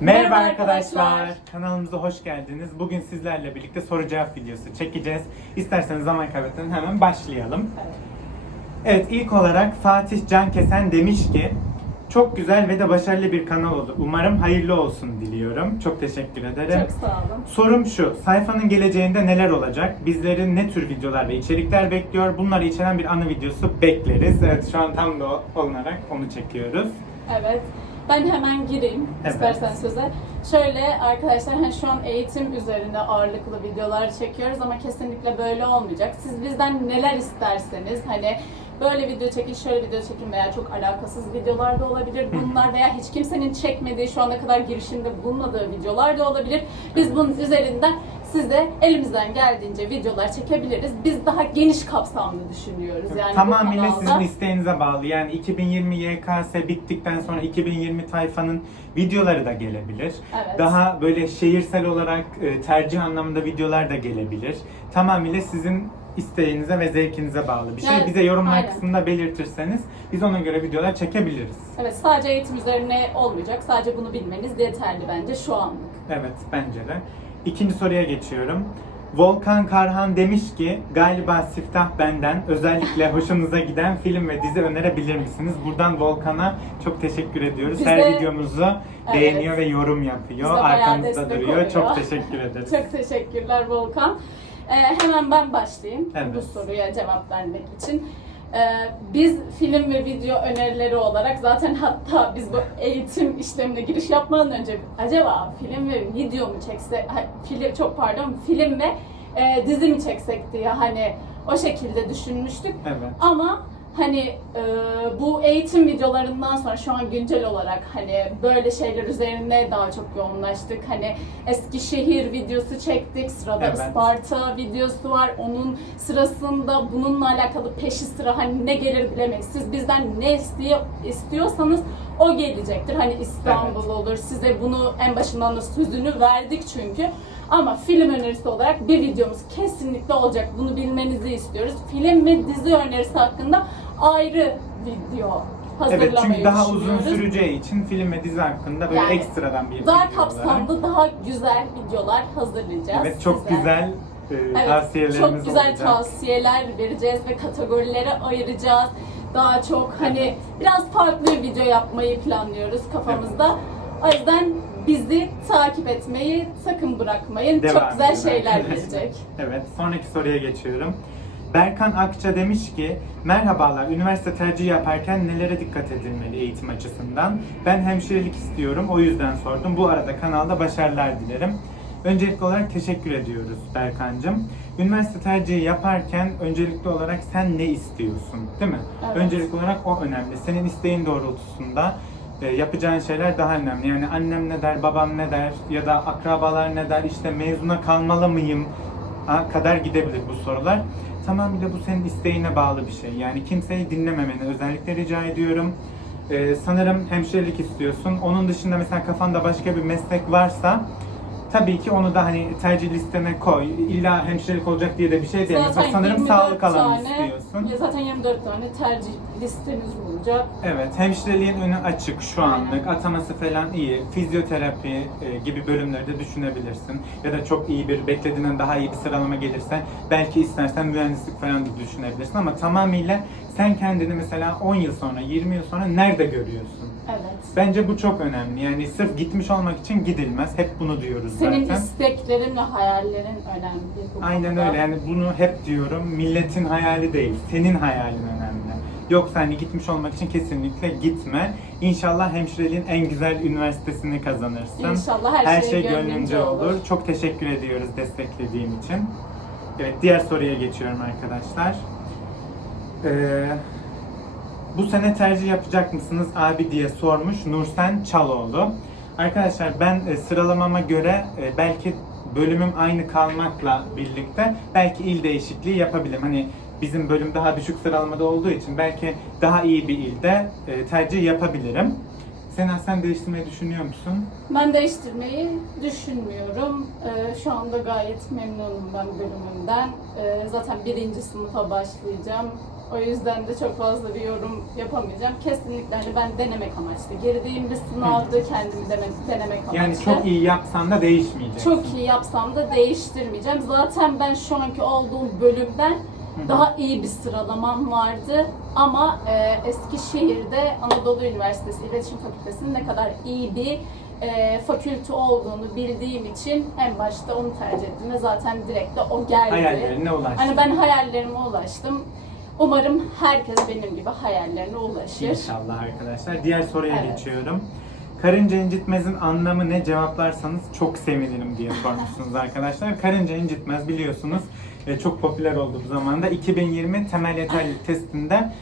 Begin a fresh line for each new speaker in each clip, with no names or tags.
Merhaba arkadaşlar. Kanalımıza hoş geldiniz. Bugün sizlerle birlikte soru cevap videosu çekeceğiz. İsterseniz zaman kaybetmeden hemen başlayalım. Evet ilk olarak Fatih Can Kesen demiş ki çok güzel ve de başarılı bir kanal olur. Umarım hayırlı olsun diliyorum. Çok teşekkür ederim.
Çok sağ olun.
Sorum şu, sayfanın geleceğinde neler olacak? Bizleri ne tür videolar ve içerikler bekliyor? Bunları içeren bir anı videosu bekleriz. Evet şu an tam da o- olarak onu çekiyoruz.
Evet. Ben hemen gireyim
Evet.
istersen söze. Şöyle arkadaşlar hani şu an eğitim üzerinde ağırlıklı videolar çekiyoruz ama kesinlikle böyle olmayacak. Siz bizden neler isterseniz hani böyle video çekin, şöyle video çekin veya çok alakasız videolar da olabilir. Bunlar veya hiç kimsenin çekmediği, şu ana kadar girişimde bulunmadığı videolar da olabilir. Biz bunun üzerinden size elimizden geldiğince videolar çekebiliriz. Biz daha geniş kapsamlı düşünüyoruz. Yani bu
Tamamıyla
kanalda-
sizin isteğinize bağlı. Yani 2020 YKS bittikten sonra 2020 tayfanın videoları da gelebilir.
Evet.
Daha böyle şehirsel olarak e, tercih anlamında videolar da gelebilir. Tamamıyla sizin isteğinize ve zevkinize bağlı bir şey.
Yani,
Bize yorumlar
aynen.
kısmında belirtirseniz biz ona göre videolar çekebiliriz.
Evet sadece eğitim üzerine olmayacak. Sadece bunu bilmeniz yeterli bence şu anlık.
Evet bence de. İkinci soruya geçiyorum. Volkan Karhan demiş ki galiba siftah benden özellikle hoşunuza giden film ve dizi önerebilir misiniz? Buradan Volkan'a çok teşekkür ediyoruz.
Bize-
Her videomuzu
Evet.
beğeniyor ve yorum yapıyor.
Bize bayağı
Arkamızda
destek
duruyor.
oluyor.
Çok teşekkür ederiz.
Çok teşekkürler Volkan. Ee, hemen ben başlayayım
Evet.
bu soruya cevap vermek için. Ee, biz film ve video önerileri olarak zaten hatta biz bu eğitim işlemine giriş yapmadan önce acaba film ve video mu çekse, film, çok pardon film ve e, dizi mi çeksek diye hani o şekilde düşünmüştük.
Evet.
Ama hani e, bu eğitim videolarından sonra şu an güncel olarak hani böyle şeyler üzerine daha çok yoğunlaştık. Hani Eskişehir videosu çektik, sırada
Evet.
Isparta videosu var. Onun sırasında bununla alakalı peşi sıra hani ne gelir bilemeyiz. Siz bizden ne istiyor, istiyorsanız o gelecektir. Hani İstanbul
Evet.
olur. Size bunu en başından da sözünü verdik çünkü. Ama film önerisi olarak bir videomuz kesinlikle olacak. Bunu bilmenizi istiyoruz. Film ve dizi önerisi hakkında ayrı video hazırlamayı
Evet çünkü daha uzun süreceği için film ve dizi hakkında böyle
Yani
ekstradan bir
Daha
olarak-
kapsamlı, daha güzel videolar hazırlayacağız.
Evet çok
size.
güzel e,
Evet,
tavsiyelerimiz
çok güzel
olacak.
tavsiyeler vereceğiz ve kategorilere ayıracağız. Daha çok hani biraz farklı bir video yapmayı planlıyoruz kafamızda. O yüzden bizi takip etmeyi sakın bırakmayın.
Devam
çok güzel
edin
şeyler gelecek.
Evet, sonraki soruya geçiyorum. Berkan Akça demiş ki, merhabalar, üniversite tercihi yaparken nelere dikkat edilmeli eğitim açısından? Ben hemşirelik istiyorum, o yüzden sordum. Bu arada kanalda başarılar dilerim. Öncelikli olarak teşekkür ediyoruz Berkancığım. Üniversite tercihi yaparken öncelikli olarak sen ne istiyorsun, değil mi?
Evet.
Öncelikli olarak o önemli. Senin isteğin doğrultusunda e, yapacağın şeyler daha önemli. Yani annem ne der, babam ne der ya da akrabalar ne der, işte mezuna kalmalı mıyım kadar gidebilir bu sorular. Tamamıyla bu senin isteğine bağlı bir şey. Yani kimseyi dinlememeni özellikle rica ediyorum. E, sanırım hemşirelik istiyorsun. Onun dışında mesela kafanda başka bir meslek varsa tabii ki onu da hani tercih listene koy. İlla hemşirelik olacak diye de bir şey değil. Mesela sanırım
24
sağlık alanı
tane-
istiyorsun.
Zaten 24 tane tercih listemiz olacak.
Evet, hemşireliğin önü açık şu
Aynen.
anlık. Ataması falan iyi. Fizyoterapi e, gibi bölümleri de düşünebilirsin. Ya da çok iyi bir, beklediğinden daha iyi bir sıralama gelirse belki istersen mühendislik falan da düşünebilirsin. Ama tamamıyla sen kendini mesela 10 yıl sonra, 20 yıl sonra nerede görüyorsun?
Evet.
Bence bu çok önemli. Yani sırf gitmiş olmak için gidilmez. Hep bunu diyoruz
Senin
zaten.
isteklerin ve hayallerin önemli. bu
Aynen
konuda.
öyle. Yani bunu hep diyorum. Milletin hayali değil, senin hayalin önemli. Yoksa hani gitmiş olmak için kesinlikle gitme. İnşallah hemşireliğin en güzel üniversitesini kazanırsın.
İnşallah her,
şey gönlünce olur. Çok teşekkür ediyoruz desteklediğin için. Evet, diğer soruya geçiyorum arkadaşlar. Ee, bu sene tercih yapacak mısınız abi diye sormuş Nursen Çaloğlu. Arkadaşlar ben e, sıralamama göre e, belki bölümüm aynı kalmakla birlikte belki il değişikliği yapabilirim. Hani bizim bölüm daha düşük sıralamada olduğu için belki daha iyi bir ilde e, tercih yapabilirim. Sena sen değiştirmeyi düşünüyor musun?
Ben değiştirmeyi düşünmüyorum. Şu anda gayet memnunum ben bölümümden. Zaten birinci sınıfa başlayacağım. O yüzden de çok fazla bir yorum yapamayacağım. Kesinlikle hani ben denemek amaçlı. Girdiğim bir sınavdı kendimi deme- denemek amaçlı.
Yani çok iyi yapsan da değişmeyecek.
Çok iyi yapsam da değiştirmeyeceğim. Zaten ben şu anki olduğum bölümden daha iyi bir sıralamam vardı. Ama e, Eskişehir'de Anadolu Üniversitesi İletişim Fakültesi'nin ne kadar iyi bir e, fakülte olduğunu bildiğim için en başta onu tercih ettim ve zaten direkt de o geldi.
Hayallerine ulaştın.
Hani ben hayallerime ulaştım. Umarım herkes benim gibi hayallerine ulaşır.
İnşallah arkadaşlar. Diğer soruya
Evet.
geçiyorum. Karınca incitmezin anlamı ne cevaplarsanız çok sevinirim diye sormuşsunuz arkadaşlar. Karınca incitmez biliyorsunuz e, çok popüler oldu bu zamanda. 2020 temel yeterlilik testinde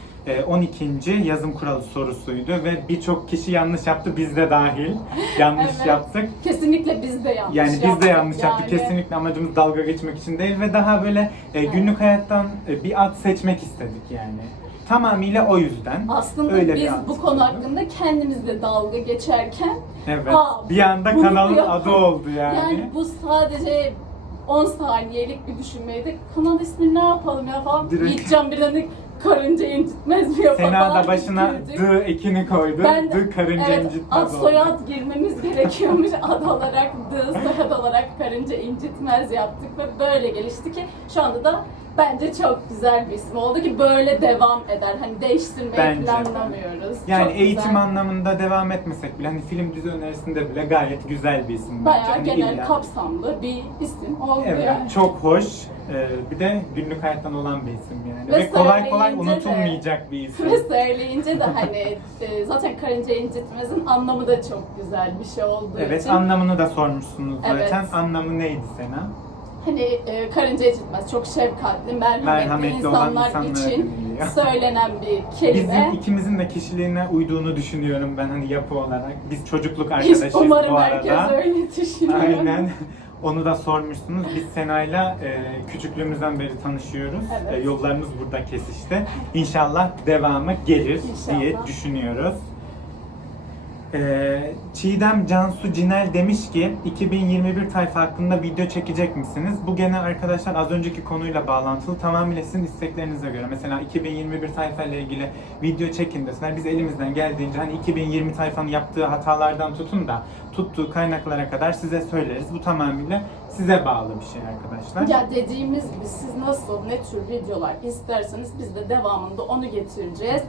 12. yazım kuralı sorusuydu ve birçok kişi yanlış yaptı biz de dahil. Yanlış
Evet.
yaptık.
Kesinlikle biz de yanlış
Yani biz de
yaptık
yanlış yaptık.
yani.
Kesinlikle amacımız dalga geçmek için değil ve daha böyle e, günlük hayattan e, bir ad seçmek istedik yani. Tamamıyla o yüzden.
Aslında
Öyle
biz bu konu
oldu.
hakkında kendimizle dalga geçerken
Evet.
Aa,
bir anda kanalın
yapalım.
adı oldu yani.
yani bu sadece 10 saniyelik bir düşünmeydi. Kanal ismi ne yapalım ya falan.
Direkt.
Yiğitcan bir dedik karınca incitmez mi yapalım
Sena da başına
girdik.
dı ekini koydu.
Ben
dı karınca
evet,
incitmez
ad soyad girmemiz gerekiyormuş ad olarak dı soyad olarak karınca incitmez yaptık ve böyle gelişti ki şu anda da bence çok güzel bir isim oldu ki böyle devam eder. Hani değiştirmeyi
Bence de.
planlamıyoruz.
Yani
Çok
eğitim
güzel.
anlamında devam etmesek bile hani film dizi önerisinde bile gayet güzel bir isim bence.
Bayağı
Hani
genel
illa-
kapsamlı bir isim oldu
Evet,
yani.
çok hoş. Ee, bir de günlük hayattan olan bir isim yani.
Ve
Ve, kolay kolay
söyleyince de-
unutulmayacak bir isim.
Ve söyleyince de hani e, zaten karınca incitmezin anlamı da çok güzel bir şey olduğu
Evet,
için.
anlamını da sormuşsunuz
Evet.
zaten. Anlamı neydi Sena?
Hani e, karınca incitmez çok şefkatli, merhametli,
Merhametli
insanlar
insanlara
için
deniliyor.
söylenen bir kelime.
Bizim ikimizin de kişiliğine uyduğunu düşünüyorum ben hani yapı olarak. Biz çocukluk
Hiç
arkadaşıyız
umarım
bu
herkes
arada.
öyle düşünüyor.
Aynen. Onu da sormuşsunuz. Biz Sena'yla e, küçüklüğümüzden beri tanışıyoruz.
Evet.
E, yollarımız burada kesişti. İnşallah devamı gelir diye
İnşallah.
düşünüyoruz. E, Çiğdem Cansu Cinel demiş ki 2021 tayfa hakkında video çekecek misiniz? Bu gene arkadaşlar az önceki konuyla bağlantılı tamamıyla sizin isteklerinize göre. Mesela 2021 tayfa ile ilgili video çekin deseler biz elimizden geldiğince hani 2020 tayfanın yaptığı hatalardan tutun da tuttuğu kaynaklara kadar size söyleriz. Bu tamamıyla size bağlı bir şey arkadaşlar.
Ya dediğimiz gibi siz nasıl ne tür videolar isterseniz biz de devamında onu getireceğiz.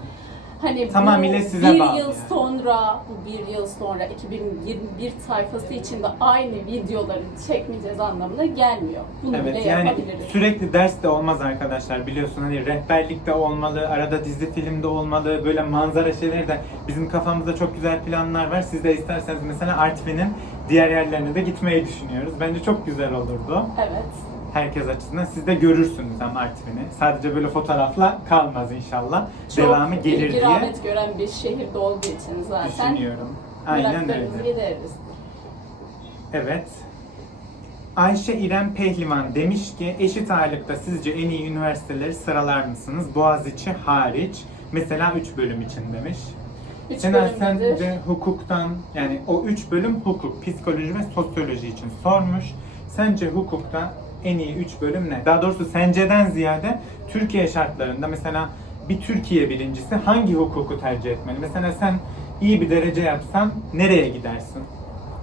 Hani
Tamamıyla size
bir
bağlı
yıl
yani.
sonra, bu bir yıl sonra 2021 sayfası içinde aynı videoları çekmeyeceğiz anlamına gelmiyor. Bunu bile
Evet yani
yapabiliriz.
sürekli ders de olmaz arkadaşlar biliyorsun hani rehberlikte olmalı, arada dizi filmde olmalı, böyle manzara şeyleri de bizim kafamızda çok güzel planlar var. Siz de isterseniz mesela Artvin'in diğer yerlerine de gitmeyi düşünüyoruz. Bence çok güzel olurdu
Evet.
Herkes açısından. Siz de görürsünüz hem Artvin'i. Sadece böyle fotoğrafla kalmaz inşallah.
Çok
Devamı gelir diye
rağbet gören bir şehirde olduğu için zaten
düşünüyorum. Aynen öyle.
gideriz.
Evet. Ayşe İrem Pehlivan demiş ki eşit ağırlıkta sizce en iyi üniversiteleri sıralar mısınız? Boğaziçi hariç. Mesela 3 bölüm için demiş.
Üç
Sena sen de hukuktan yani o 3 bölüm hukuk, psikoloji ve sosyoloji için sormuş. Sence hukukta en iyi 3 bölüm ne? Daha doğrusu senceden ziyade Türkiye şartlarında mesela bir Türkiye birincisi hangi hukuku tercih etmeli? Mesela sen iyi bir derece yapsan nereye gidersin?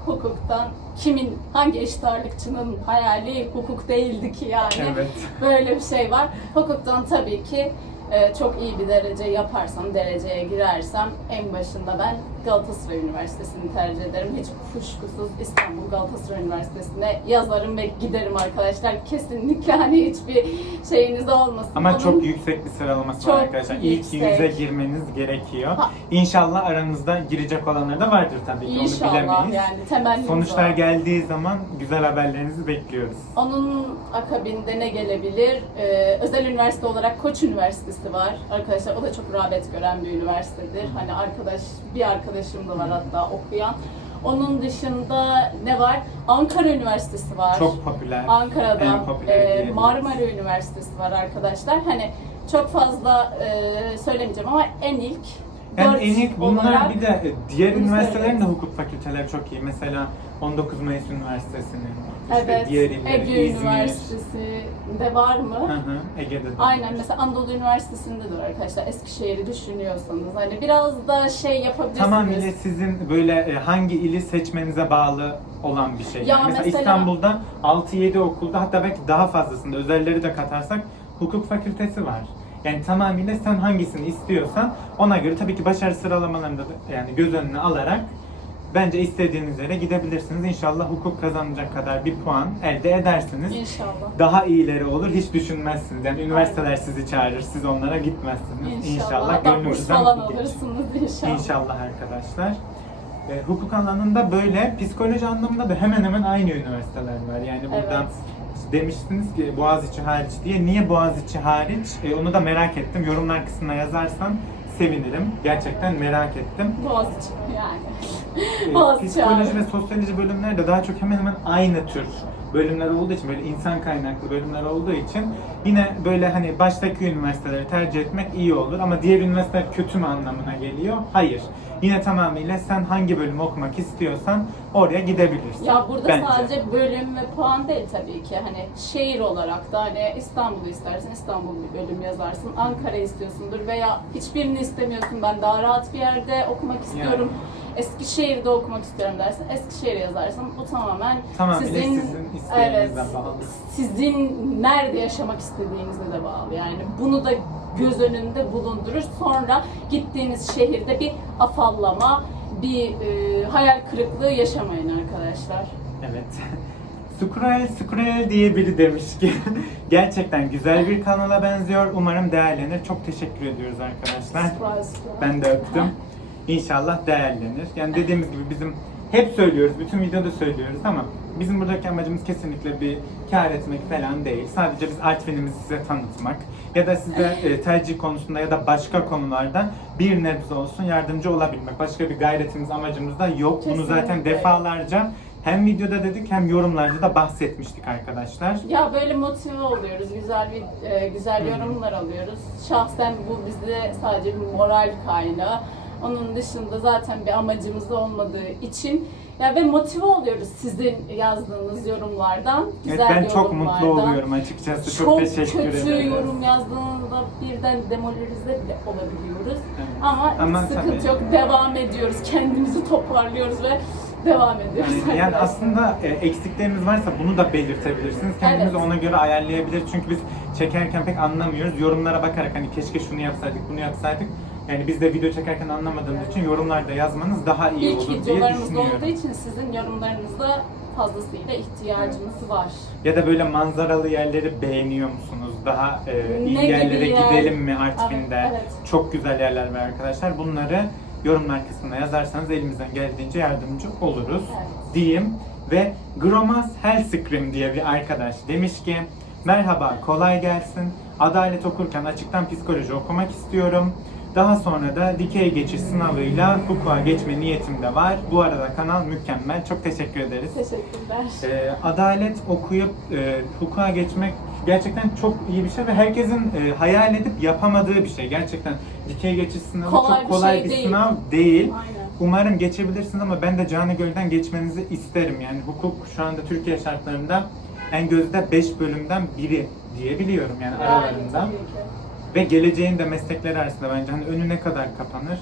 hukuktan kimin hangi eşit ağırlıkçının hayali hukuk değildi ki yani.
Evet.
Böyle bir şey var. Hukuktan tabii ki e, çok iyi bir derece yaparsam, dereceye girersem en başında ben Galatasaray Üniversitesi'ni tercih ederim. Hiç kuşkusuz İstanbul Galatasaray Üniversitesi'ne yazarım ve giderim arkadaşlar. Kesinlikle hani hiçbir şeyiniz olmasın.
Ama
Onun-
çok yüksek bir sıralaması
Çok
var arkadaşlar. İlk
yüksek.
yüze girmeniz gerekiyor.
Ha.
İnşallah aranızda girecek olanlar da vardır tabii ki. Onu
İnşallah
bilemeyiz.
yani temennimiz
Sonuçlar
var.
geldiği zaman güzel haberlerinizi bekliyoruz.
Onun akabinde ne gelebilir? Ee, özel üniversite olarak Koç Üniversitesi var. Arkadaşlar o da çok rağbet gören bir üniversitedir. Hani arkadaş, bir arkadaşım da var hatta okuyan. Onun dışında ne var? Ankara Üniversitesi var.
Çok popüler.
Ankara'da
en popüler
e. Marmara Üniversitesi var arkadaşlar. Hani çok fazla e, söylemeyeceğim ama en ilk
Yani
Dört
ENİK bunlar
olarak
bir de e, diğer üniversitelerin de hukuk fakülteleri çok iyi. Mesela 19 Mayıs Üniversitesi'nin, işte
Evet,
diğer illerin,
Ege
İzmir.
Üniversitesi'nde var
Hı
mı?
hı, Ege'de de.
Aynen
var.
mesela Anadolu Üniversitesi'nde de var arkadaşlar. Eskişehir'i düşünüyorsanız hani biraz da şey yapabilirsiniz.
Tamamıyla sizin böyle e, hangi ili seçmenize bağlı olan bir şey.
Ya
mesela,
mesela-
İstanbul'da 6-7 okulda hatta belki daha fazlasında özelleri de katarsak hukuk fakültesi var. Yani tamamıyla sen hangisini istiyorsan ona göre tabii ki başarı sıralamalarında da yani göz önüne alarak bence istediğiniz yere gidebilirsiniz. İnşallah hukuk kazanacak kadar bir puan elde edersiniz.
İnşallah.
Daha iyileri olur hiç düşünmezsiniz. Yani üniversiteler sizi çağırır, siz onlara gitmezsiniz.
İnşallah. Bak burs falan alırsınız inşallah.
İnşallah arkadaşlar. E, hukuk alanında böyle, psikoloji anlamında da hemen hemen aynı üniversiteler var. Yani burada
Evet.
Demiştiniz ki Boğaziçi hariç diye. Niye Boğaziçi hariç? E, onu da merak ettim. Yorumlar kısmına yazarsan sevinirim. Gerçekten merak ettim.
Boğaziçi yani.
E,
Boğaziçi
psikoloji
abi.
ve sosyoloji bölümleri de daha çok hemen hemen aynı tür bölümler olduğu için böyle insan kaynaklı bölümler olduğu için yine böyle hani baştaki üniversiteleri tercih etmek iyi olur ama diğer üniversiteler kötü mü anlamına geliyor? Hayır. Yine tamamıyla sen hangi bölümü okumak istiyorsan oraya gidebilirsin.
Ya burada
Bence.
sadece bölüm ve puan değil tabii ki. Hani şehir olarak da hani İstanbul'u istersen İstanbul bir bölüm yazarsın. Ankara istiyorsundur veya hiçbirini istemiyorsun. Ben daha rahat bir yerde okumak istiyorum. Eskişehir'de okumak istiyorum dersin. Eskişehir yazarsın. Bu tamamen
Tamamıyla
sizin,
sizin
evet,
bağlı.
sizin nerede yaşamak istediğinize de bağlı. Yani bunu da göz önünde bulundurur. Sonra gittiğiniz şehirde bir afallama, bir e, hayal kırıklığı yaşamayın arkadaşlar.
Evet. Skrel Skrel diye biri demiş ki gerçekten güzel bir kanala benziyor. Umarım değerlenir. Çok teşekkür ediyoruz arkadaşlar. Ben de öptüm. İnşallah değerlenir. Yani dediğimiz gibi bizim hep söylüyoruz, bütün videoda söylüyoruz ama bizim buradaki amacımız kesinlikle bir kar etmek falan değil. Sadece biz Artvin'imizi size tanıtmak ya da size e, tercih konusunda ya da başka konularda bir nebze olsun yardımcı olabilmek. Başka bir gayretimiz, amacımız da yok. Bunu zaten
Kesinlikle.
defalarca hem videoda dedik hem yorumlarda da bahsetmiştik arkadaşlar.
Ya böyle motive oluyoruz, güzel bir e, güzel yorumlar alıyoruz. Şahsen bu bize sadece bir moral kaynağı. Onun dışında zaten bir amacımız olmadığı için ya ve motive oluyoruz sizin yazdığınız yorumlardan.
Evet,
Güzel
ben çok mutlu oluyorum açıkçası. Çok,
Çok,
teşekkür
kötü
ederim.
yorum yazdığınızda birden demoralize bile olabiliyoruz.
Evet.
Ama,
Ama
sıkıntı
tabii-
yok. Devam ediyoruz. Kendimizi toparlıyoruz ve devam ediyoruz.
Yani, yani aslında e, eksiklerimiz varsa bunu da belirtebilirsiniz. Kendimizi
Evet.
ona göre ayarlayabiliriz. Çünkü biz çekerken pek anlamıyoruz. Yorumlara bakarak hani keşke şunu yapsaydık, bunu yapsaydık. Yani biz de video çekerken anlamadığımız için yorumlarda yazmanız daha iyi
İlk
olur diye
videolarımız
düşünüyorum.
olduğu için sizin yorumlarınızda fazlasıyla ihtiyacımız var.
Ya da böyle manzaralı yerleri beğeniyor musunuz? Daha e, iyi
Ne gibi
yerlere
yer?
gidelim mi Artvin'de?
Evet, evet.
Çok güzel yerler var arkadaşlar. Bunları yorumlar kısmına yazarsanız elimizden geldiğince yardımcı oluruz
Evet.
diyeyim. Ve Gromas Hellscream diye bir arkadaş demiş ki Merhaba, kolay gelsin. Adalet okurken açıktan psikoloji okumak istiyorum. Daha sonra da dikey geçiş sınavıyla hukuka geçme niyetim de var. Bu arada kanal mükemmel. Çok teşekkür ederiz.
Teşekkürler.
Ee, adalet okuyup e, hukuka geçmek gerçekten çok iyi bir şey ve herkesin e, hayal edip yapamadığı bir şey. Gerçekten dikey geçiş sınavı
Kolay
çok
bir
kolay
şey
bir
değil.
sınav değil.
Aynen.
Umarım geçebilirsiniz ama ben de canı gölden geçmenizi isterim. Yani hukuk şu anda Türkiye şartlarında en gözde 5 bölümden biri diyebiliyorum yani
Yani
aralarında.
tabii ki.
Ve geleceğin de meslekleri arasında bence hani önü ne kadar kapanır.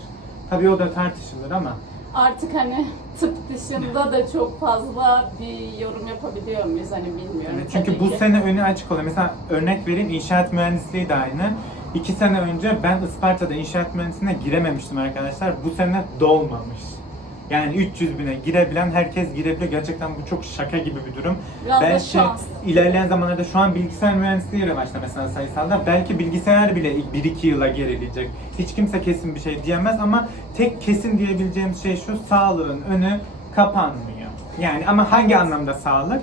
Tabii o da tartışılır ama
Artık hani tıp dışında da çok fazla bir yorum yapabiliyor muyuz hani bilmiyorum.
Evet, çünkü bu
ki.
sene önü açık oluyor. Mesela örnek vereyim inşaat mühendisliği de aynı. İki sene önce ben Isparta'da inşaat mühendisliğine girememiştim arkadaşlar. Bu sene dolmamış. Yani 300 bine girebilen herkes girebiliyor. Gerçekten bu çok şaka gibi bir durum.
Biraz da
belki
şans.
ilerleyen zamanlarda şu an bilgisayar mühendisliği revaçta mesela sayısalda. Belki bilgisayar bile 1-2 yıla gerileyecek. Hiç kimse kesin bir şey diyemez ama tek kesin diyebileceğimiz şey şu sağlığın önü kapanmıyor. Yani ama hangi anlamda sağlık?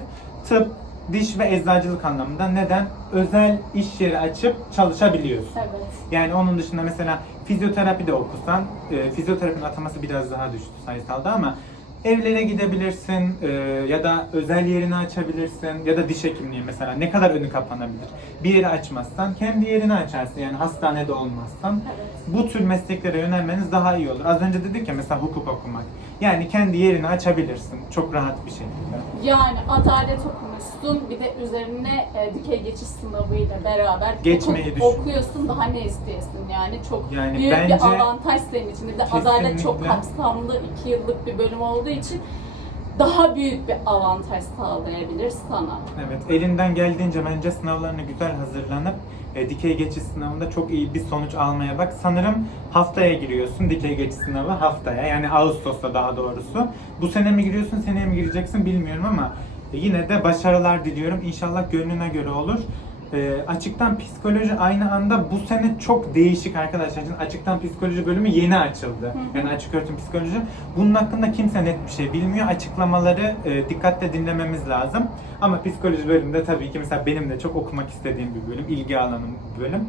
Tıp, diş ve eczacılık anlamında. Neden? Özel iş yeri açıp çalışabiliyorsun.
Evet.
Yani onun dışında mesela fizyoterapi de okusan, e, fizyoterapinin ataması biraz daha düştü sayısalda ama Evlere gidebilirsin e, ya da özel yerini açabilirsin ya da diş hekimliği mesela ne kadar önü kapanabilir. Bir yeri açmazsan kendi yerini açarsın yani hastanede olmazsan.
Evet.
Bu tür mesleklere yönelmeniz daha iyi olur. Az önce dedik ya mesela hukuk okumak. Yani kendi yerini açabilirsin çok rahat bir şekilde.
Yani adalet okumuşsun bir de üzerine e, dikey geçiş sınavıyla beraber
Geçmeyi
hukuk
düşün.
okuyorsun daha ne isteyesin yani çok
Yani
büyük
bence
bir avantaj senin için. Bir de adalet çok
kesinlikle-
kapsamlı iki yıllık bir bölüm olduğu için daha büyük bir avantaj sağlayabilir sana.
Evet, elinden geldiğince bence sınavlarına güzel hazırlanıp e, dikey geçiş sınavında çok iyi bir sonuç almaya bak. Sanırım haftaya giriyorsun dikey geçiş sınavı haftaya yani Ağustos'ta daha doğrusu. Bu sene mi giriyorsun seneye mi gireceksin bilmiyorum ama yine de başarılar diliyorum. İnşallah gönlüne göre olur. E, açıktan psikoloji aynı anda bu sene çok değişik arkadaşlar. Şimdi açıktan psikoloji bölümü yeni açıldı. Yani açık öğretim psikoloji. Bunun hakkında kimse net bir şey bilmiyor. Açıklamaları e, dikkatle dinlememiz lazım. Ama psikoloji bölümünde tabii ki mesela benim de çok okumak istediğim bir bölüm, ilgi alanım bir bölüm.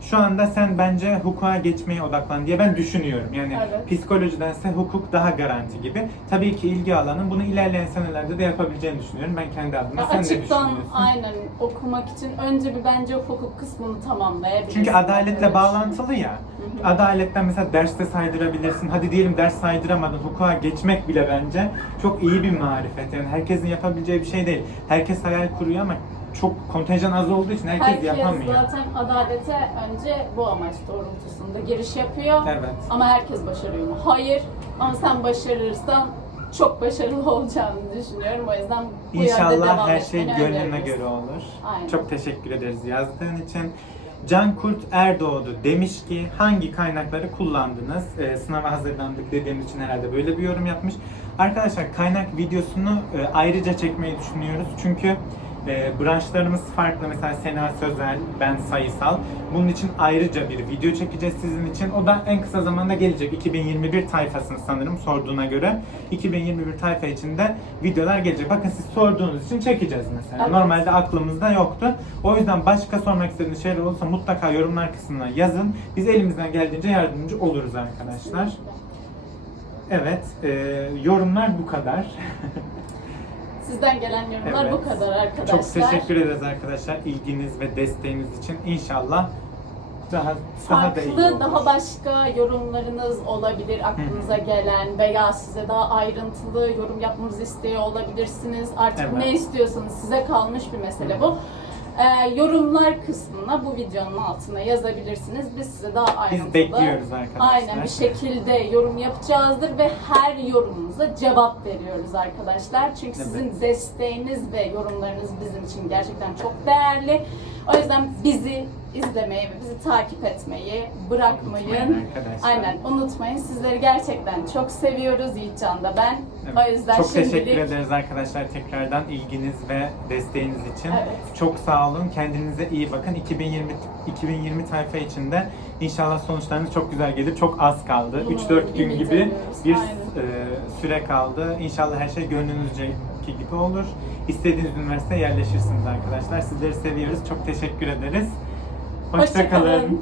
Şu anda sen bence hukuka geçmeye odaklan diye ben düşünüyorum. Yani
Evet.
psikolojidense hukuk daha garanti gibi. Tabii ki ilgi alanın bunu ilerleyen senelerde de yapabileceğini düşünüyorum. Ben kendi adıma. Sen ne
Açıktan
düşünüyorsun?
aynen okumak için önce bir bence hukuk kısmını tamamlayabilirsin.
Çünkü adaletle
Öyle
bağlantılı ya.
Hı hı.
Adaletten mesela derste saydırabilirsin. Hadi diyelim ders saydıramadın. Hukuka geçmek bile bence çok iyi bir marifet. Yani herkesin yapabileceği bir şey değil. Herkes hayal kuruyor ama çok kontenjan az olduğu için herkes,
Herkes
yapamıyor.
zaten adalete önce bu amaç doğrultusunda giriş yapıyor.
Evet.
Ama herkes başarıyor mu? Hayır. Ama sen başarırsan çok başarılı olacağını düşünüyorum. O yüzden bu
İnşallah
devam
her şey gönlüne göre olur.
Aynen.
Çok teşekkür ederiz yazdığın için. Can Kurt Erdoğdu demiş ki hangi kaynakları kullandınız? Ee, sınava hazırlandık dediğimiz için herhalde böyle bir yorum yapmış. Arkadaşlar kaynak videosunu e, ayrıca çekmeyi düşünüyoruz. Çünkü e, branşlarımız farklı. Mesela Sena Sözel, ben sayısal. Bunun için ayrıca bir video çekeceğiz sizin için. O da en kısa zamanda gelecek. 2021 tayfasını sanırım sorduğuna göre. 2021 tayfa içinde videolar gelecek. Bakın siz sorduğunuz için çekeceğiz mesela.
Evet.
Normalde aklımızda yoktu. O yüzden başka sormak istediğiniz şeyler olursa mutlaka yorumlar kısmına yazın. Biz elimizden geldiğince yardımcı oluruz arkadaşlar. Evet, e, yorumlar bu kadar.
Sizden gelen yorumlar
Evet.
bu kadar arkadaşlar.
Çok teşekkür ederiz arkadaşlar ilginiz ve desteğiniz için. İnşallah daha daha da iyi
Farklı,
olur.
daha başka yorumlarınız olabilir aklınıza gelen veya size daha ayrıntılı yorum yapmamızı istiyor olabilirsiniz. Artık
Evet.
ne istiyorsanız size kalmış bir mesele bu. Ee, yorumlar kısmına bu videonun altına yazabilirsiniz. Biz size daha ayrıntılı
bekliyoruz arkadaşlar.
Aynen bir şekilde yorum yapacağızdır ve her yorumunuza cevap veriyoruz arkadaşlar. Çünkü sizin desteğiniz ve yorumlarınız bizim için gerçekten çok değerli. O yüzden bizi izlemeyi ve bizi takip etmeyi bırakmayın.
Unutmayın arkadaşlar.
Aynen unutmayın. Sizleri gerçekten çok seviyoruz Yiğitcan da ben.
Evet.
O yüzden
çok
şimdilik
teşekkür ederiz arkadaşlar tekrardan ilginiz ve desteğiniz için.
Evet.
Çok sağ olun. Kendinize iyi bakın. 2020 2020 tayfa içinde inşallah sonuçlarınız çok güzel gelir. Çok az kaldı.
Bunu
3-4 gün gibi bir e, süre kaldı. İnşallah her şey gönlünüzce gibi olur. İstediğiniz üniversiteye yerleşirsiniz arkadaşlar. Sizleri seviyoruz. Çok teşekkür ederiz.
Hoşça
Hoşçakalın.
kalın.